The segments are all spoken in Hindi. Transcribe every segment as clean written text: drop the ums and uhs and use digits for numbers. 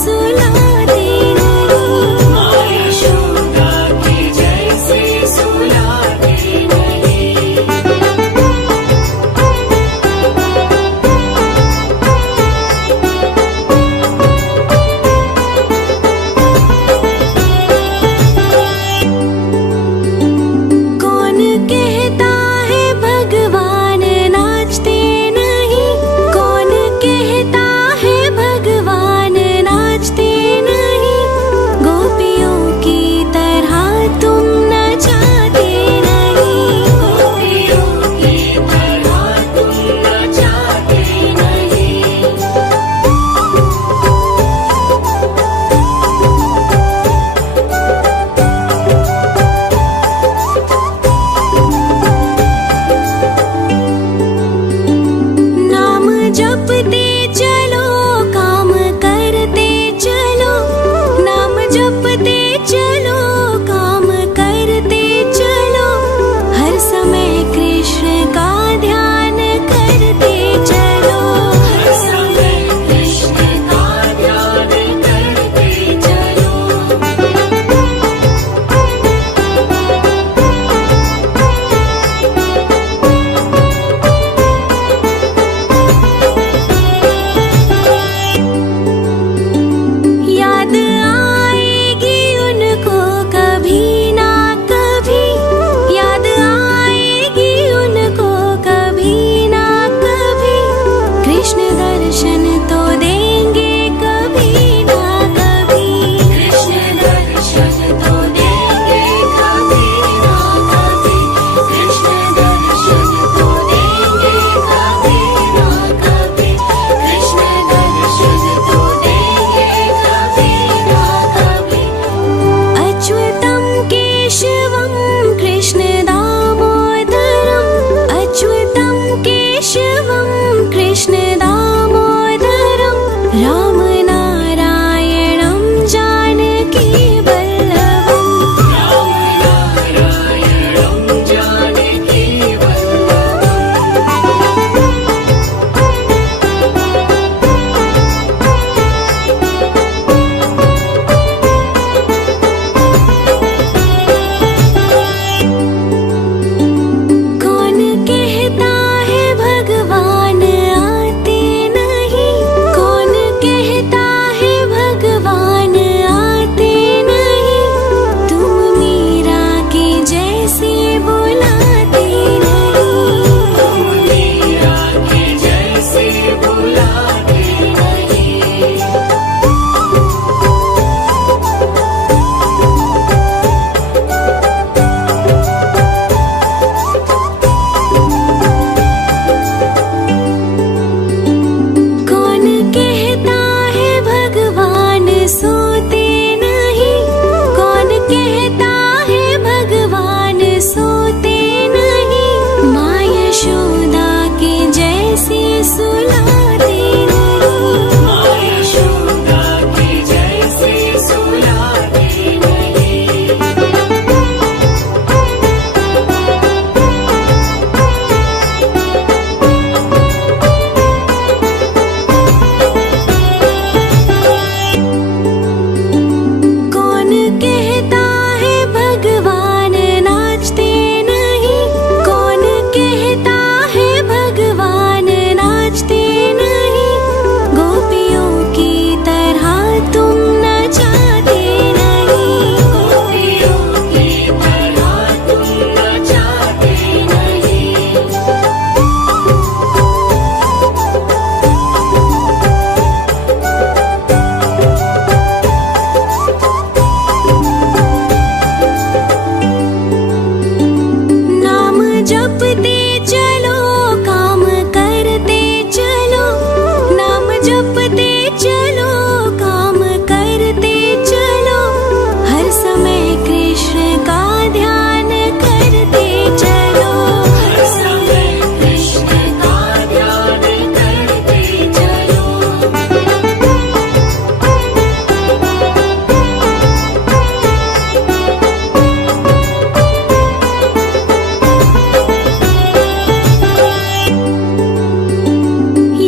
सुलाते नहीं, माँ यशोदा के जैसे सुलाते नहीं। कौन कहता है भगवान नाचते नहीं, कौन कहता है भगवान नाचते नहीं, गोपियों की तरह तुम नचाते नहीं, गोपियों की तरह तुम नचाते नहीं। नाम जपते चलो काम करते चलो, नाम जपते चलो काम करते चलो, हर समय कृष्ण का ध्यान करते चलो, हर समय कृष्ण का ध्यान करते चलो। याद आएगी उनको कभी ना कभी, याद आएगी उनको कभी ना कभी, कृष्ण दर्शन तो देंगे कभी ना कभी, कृष्ण दर्शन तो देंगे कभी ना कभी, कृष्ण दर्शन तो देंगे कभी ना कभी, कृष्ण दर्शन तो देंगे कभी ना कभी। अच्युतं केशवं कृष्ण दामोदरम्, अच्युतं केशवं कृष्ण दामोदरम्, राम नारायणं जानकी वल्लभम्, राम नारायणं जानकी कौन कहता है भगवान आते नहीं, कौन कहता है भगवान आते नहीं, तुम मीरा के जैसे बुलाते नहीं, तुम मीरा के जैसे बुलाते नहीं। कौन कहता है भगवान सोते नहीं, कौन कहता है भगवान सोते नहीं, माँ यशोदा के जैसे सुलाते नहीं, माँ यशोदा के जैसे सुलाते नहीं। कौन कहता है भगवान नाचते नहीं, कौन कहता है भगवान नाचते नहीं, गोपियों की तरह तुम नचाते नहीं, गोपियों की तरह तुम नचाते नहीं। नाम जपते चलो काम करते चलो, नाम जपते चलो काम करते चलो, हर समय कृष्ण का ध्यान करते चलो, हर समय कृष्ण का ध्यान करते चलो।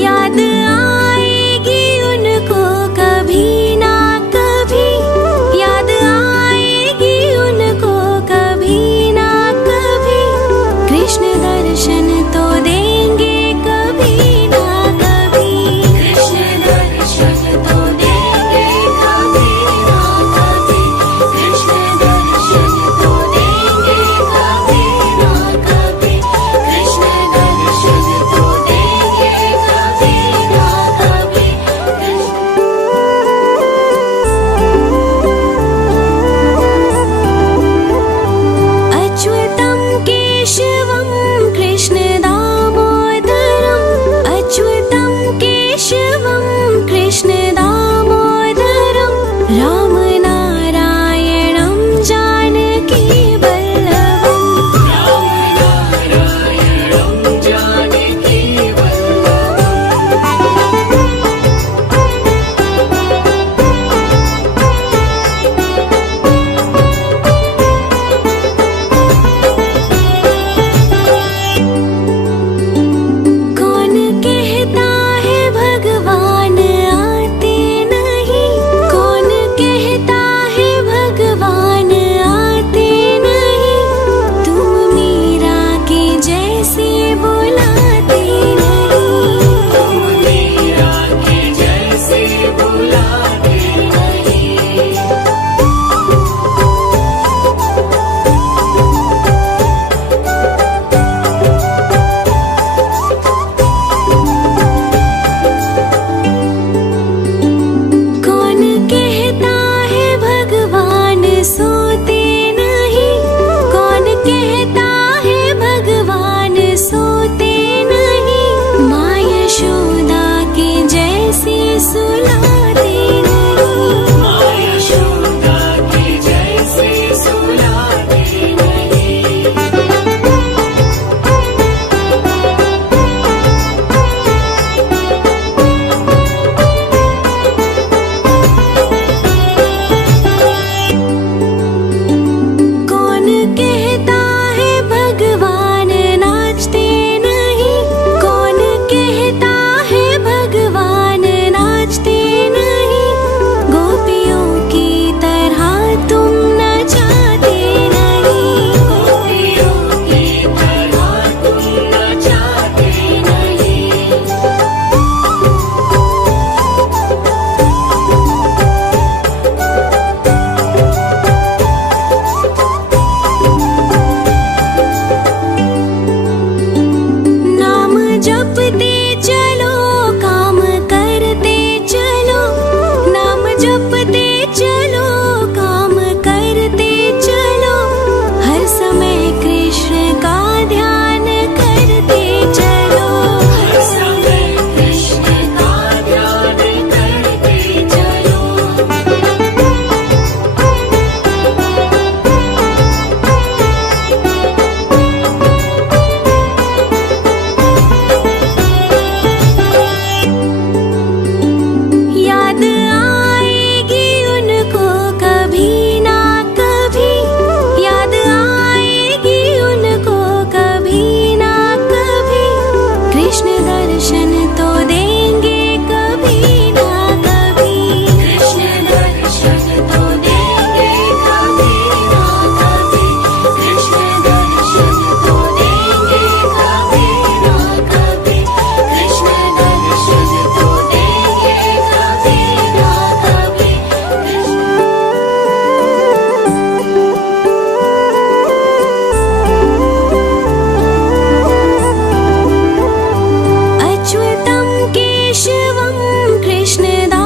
याद आएगी उनको शिवं कृष्णदासोऽहम्